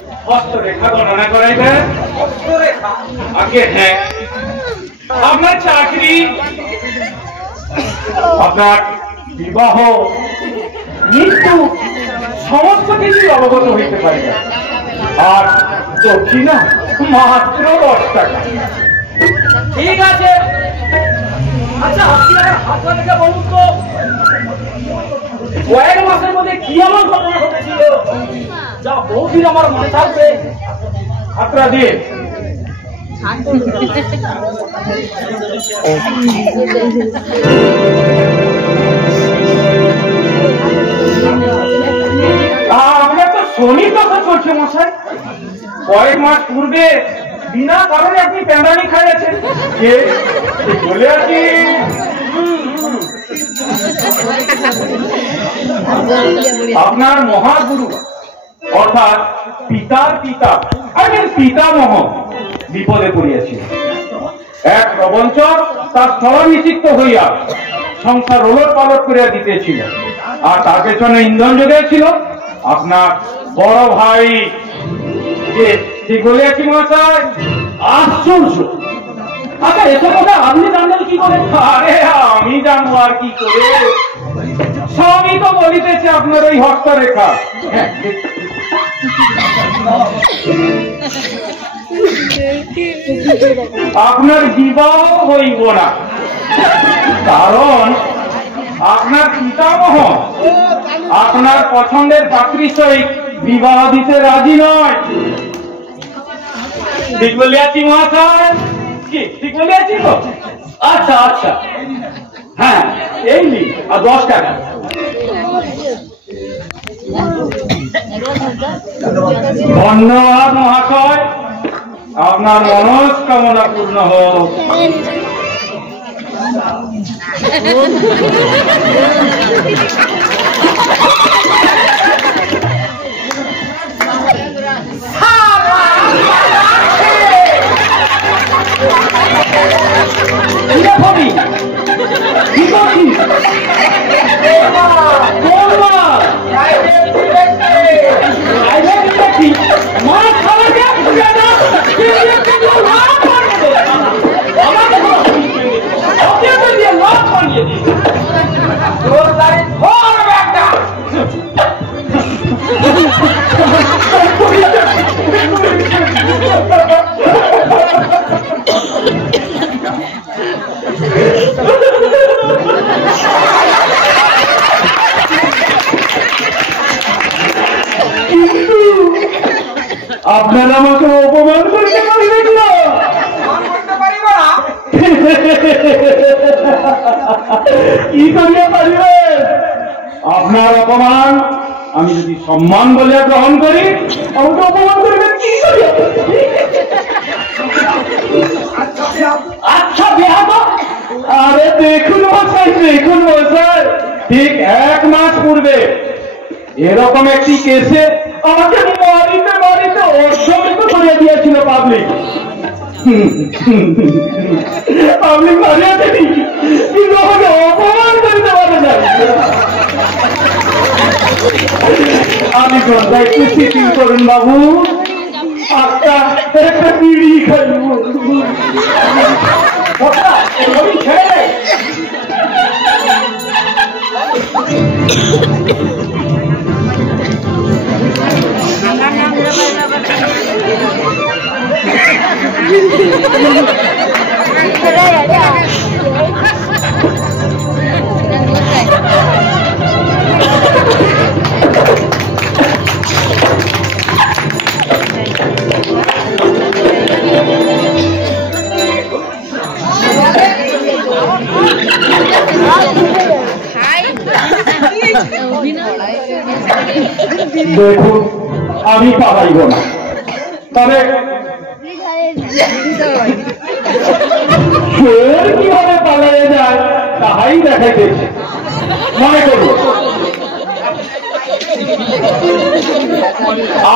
হস্তরেখা গণনা করাইবেন। আগে হ্যাঁ, আপনার চাকরি, আপনার বিবাহ, মৃত্যু সমস্ত কিছু অবগত হইতে পারিবে। আর দক্ষিণা মাত্র 10 টাকা। ঠিক আছে। আচ্ছা, আপনি আমার হাত দেখে বলুন তো, কয়েক মাসের মধ্যে কি এমন ঘটনা ঘটেছিল যা বহুদিন আমার মনে থাকবে? হাতটা দিয়ে আমরা তো শনি কথা চলছে মশাই। কয়েক মাস পূর্বে বিনা কারণে আপনি প্যান্ডানি খাইয়েছেন, বলে আর কি আপনার মহাগুরু অর্থাৎ পিতার পিতা পিতামহ বিপদে পড়িয়াছিল। এক প্রবঞ্চক তার স্থলনিষিক্ত হইয়া সংসার ওলট পালট করিয়া দিতেছিল, আর তার পেছনে ইন্ধন যোগাইছিল আপনার বড় ভাই। ঠিক বলিয়াছি মহাশয়? আশ্চর্য। আচ্ছা, এসব কথা আপনি জানলেন কি করে? আরে আমি জানবো আর কি করে? সবই তো বলিতেছে আপনার ওই হস্তরেখা। আপনার বিবাহ হইব না, কারণ আপনার পিতামহ আপনার পছন্দের পাত্রীর সহিত বিবাহ দিতে রাজি নয়। ঠিক বলিয়াছি মহাশয়? কি ঠিক বলিয়াছি তো? আচ্ছা আচ্ছা, হ্যাঁ, এই নি, আর 10 টাকা। ধন্যবাদ মহাশয়, আপনার মনস্কামনা পূর্ণ হোক। আপনারা আমাকে অপমান করতে পারবেন না? কি করিয়া পারিবেন? আপনার অপমান আমি যদি সম্মান বলিয়া গ্রহণ করি, আমাকে অপমান করিবেন কি করিয়া? আচ্ছা বিহাব, আরে দেখুন মশাই, দেখুন মশাই, ঠিক 1 মাস পূর্বে এরকম একটি কেসে আমাকে মারিতে মারিতে অসমিত করিয়া দিয়েছিল পাবলিক। পাবলিক মারিয়া দেনি, কিন্তু আমাকে অপমান করিতে পারে না। আমি কথা একটু শিথিল করুন বাবু, একটা বিড়ি খাইব। দেখুন, আমি পালাইব না, তবে কিভাবে পালাইয়া যায় তাহাই দেখাইতেছে। মনে করুন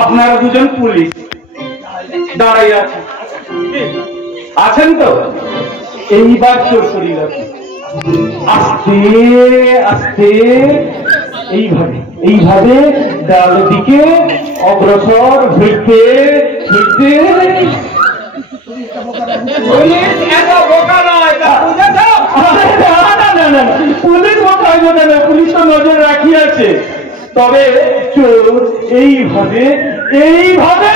আপনারা দুজন পুলিশ দাঁড়াইয়া আছেন তো? এইবার চোর করিল আস্তে আস্তে এইভাবে এইভাবে ডাল দিকে অগ্রসর হইতে হইতে পুলিশ এত বোকা নয়, তা বুঝেছো? পুলিশ কোথায় বোঝে না, পুলিশ তো নজর রাখিয়াছে। তবে চোর এইভাবে এইভাবে